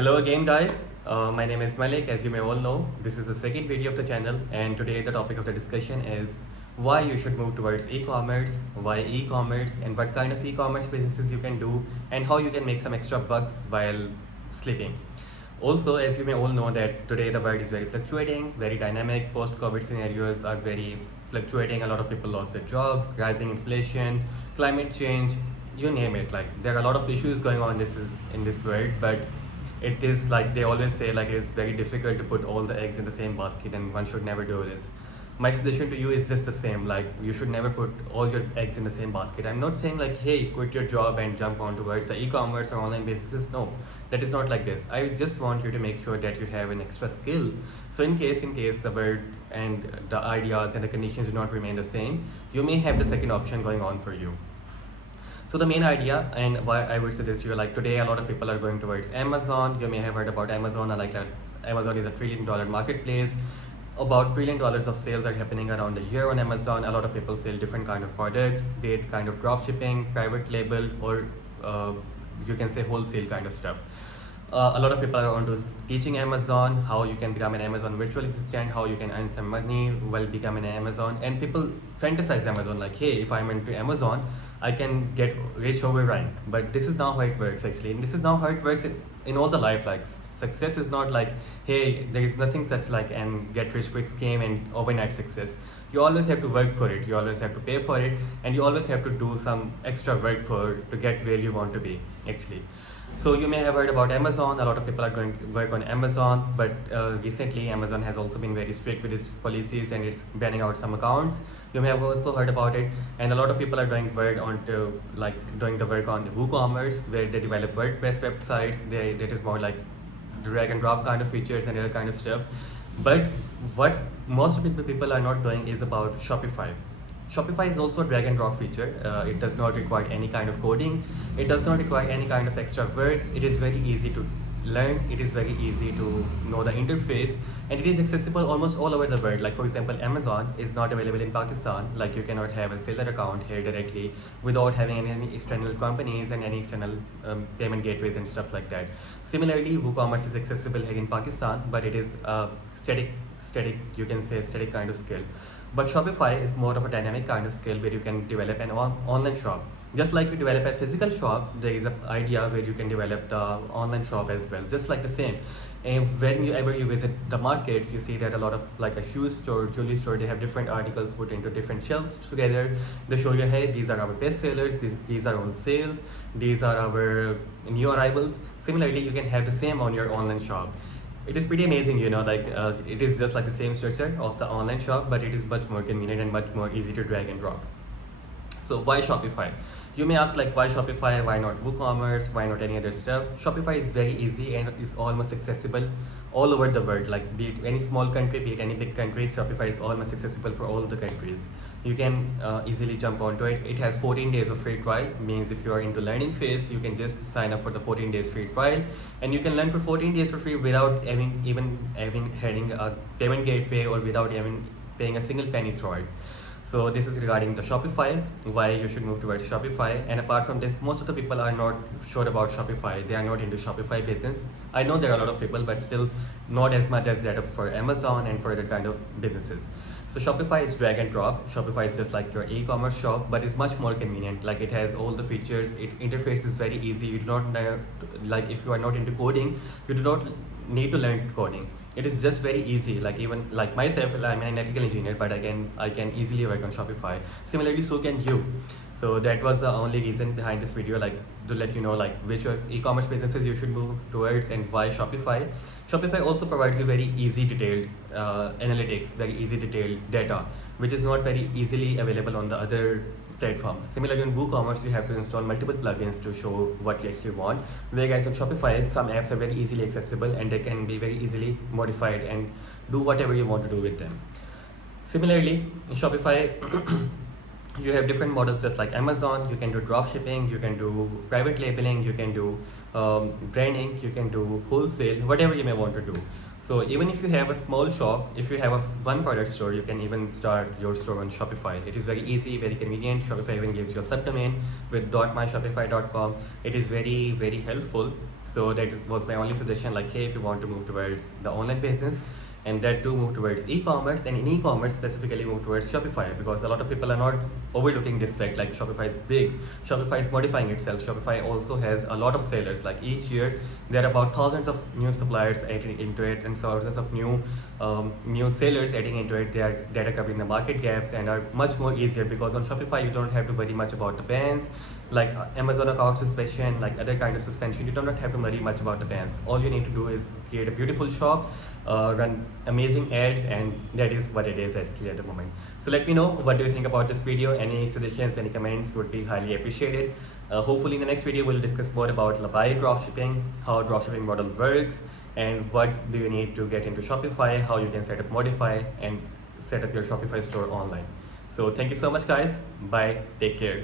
Hello again guys, my name is Malik. As you may all know, this is the second video of the channel, and today the topic of the discussion is why you should move towards e-commerce, why e-commerce, and what kind of e-commerce businesses you can do, and how you can make some extra bucks while sleeping. Also, as you may all know that today the world is very fluctuating, very dynamic, post-COVID scenarios are very fluctuating, a lot of people lost their jobs, rising inflation, climate change, you name it. Like there are a lot of issues going on in this world, but it is like they always say, like it is very difficult to put all the eggs in the same basket, and one should never do this. My suggestion to you is just the same, like you should never put all your eggs in the same basket. I'm not saying like, hey, quit your job and jump on towards the e-commerce or online businesses. No, that is not like this. I just want you to make sure that you have an extra skill, so in case the world and the ideas and the conditions do not remain the same, you may have the second option going on for you. So the main idea and why I would suggest you, like today a lot of people are going towards Amazon. You may have heard about Amazon. Like Amazon is a $1 trillion marketplace. About $1 trillion of sales are happening around the year on Amazon. A lot of people sell different kind of products, be it kind of drop shipping, private label, or you can say wholesale kind of stuff. A lot of people are onto teaching Amazon, how you can become an Amazon virtual assistant, how you can earn some money while becoming an Amazon. And people fantasize Amazon like, hey, if I'm into Amazon, I can get rich overnight. But this is not how it works actually. And this is not how it works in all the life. Like success is not like, hey, there is nothing such like and get rich quick scheme and overnight success. You always have to work for it. You always have to pay for it, and you always have to do some extra work to get where you want to be actually. So you may have heard about Amazon. A lot of people are going to work on Amazon, but recently Amazon has also been very strict with its policies and it's banning out some accounts. You may have also heard about it, and a lot of people are doing work onto like doing the work on WooCommerce, where they develop WordPress websites. That is more like drag and drop kind of features and other kind of stuff. But what most of the people are not doing is about Shopify. Shopify is also a drag and drop feature. It does not require any kind of coding. It does not require any kind of extra work. It is very easy to learn. It is very easy to know the interface, and it is accessible almost all over the world. Like for example, Amazon is not available in Pakistan. Like you cannot have a seller account here directly without having any external companies and any external payment gateways and stuff like that. Similarly, WooCommerce is accessible here in Pakistan, but it is static, you can say static kind of skill. But Shopify is more of a dynamic kind of skill where you can develop an online shop. Just like you develop a physical shop, there is an idea where you can develop the online shop as well, just like the same. And whenever you visit the markets, you see that a lot of like a shoe store, jewelry store, they have different articles put into different shelves together. They show you, hey, these are our best sellers, these are on sales, these are our new arrivals. Similarly, you can have the same on your online shop. It is pretty amazing, like it is just like the same structure of the online shop, but it is much more convenient and much more easy to drag and drop. So why Shopify? You may ask like, why Shopify? Why not WooCommerce? Why not any other stuff? Shopify is very easy and is almost accessible all over the world. Like be it any small country, be it any big country, Shopify is almost accessible for all the countries. You can easily jump onto it. It has 14 days of free trial. Means if you are into learning phase, you can just sign up for the 14 days free trial, and you can learn for 14 days for free without having a payment gateway or without even paying a single penny through it. So this is regarding the Shopify, why you should move towards Shopify. And apart from this, most of the people are not sure about Shopify. They are not into Shopify business. I know there are a lot of people, but still not as much as that for Amazon and for other kind of businesses. So Shopify is drag and drop. Shopify is just like your e-commerce shop, but it's much more convenient. Like it has all the features. It interface is very easy. You do not like if you are not into coding, you do not need to learn coding. It is just very easy. Like even like myself, I'm an electrical engineer, but I can easily work on Shopify. Similarly, so can you. So that was the only reason behind this video, like to let you know like which e-commerce businesses you should move towards and why Shopify. Shopify also provides you very easy detailed analytics, very easy detailed data, which is not very easily available on the other platforms. Similarly, on WooCommerce, you have to install multiple plugins to show what you actually want. Whereas on Shopify, some apps are very easily accessible and they can be very easily modified and do whatever you want to do with them. Similarly, in Shopify, You have different models just like Amazon. You can do drop shipping, you can do private labeling, you can do branding, you can do wholesale, whatever you may want to do. So even if you have a small shop, if you have a one product store, you can even start your store on Shopify. It is very easy, very convenient. Shopify even gives you a subdomain with .myshopify.com. It is very, very helpful. So that was my only suggestion, like, hey, if you want to move towards the online business, and that do move towards e-commerce, and in e-commerce specifically move towards Shopify, because a lot of people are not overlooking this fact. Like, Shopify is big, Shopify is modifying itself, Shopify also has a lot of sellers. Like, each year there are about thousands of new suppliers adding into it, and thousands of new sellers adding into it. They are data covering the market gaps and are much more easier, because on Shopify you don't have to worry much about the bans like Amazon account suspension, like other kind of suspension. You do not have to worry much about the bans. All you need to do is create a beautiful shop, run amazing ads, and that is what it is actually at the moment. So let me know what do you think about this video. Any suggestions, any comments would be highly appreciated. Hopefully in the next video we'll discuss more about why dropshipping, how dropshipping model works, and what do you need to get into Shopify, how you can set up, modify, and set up your Shopify store online. So thank you so much guys. Bye, take care.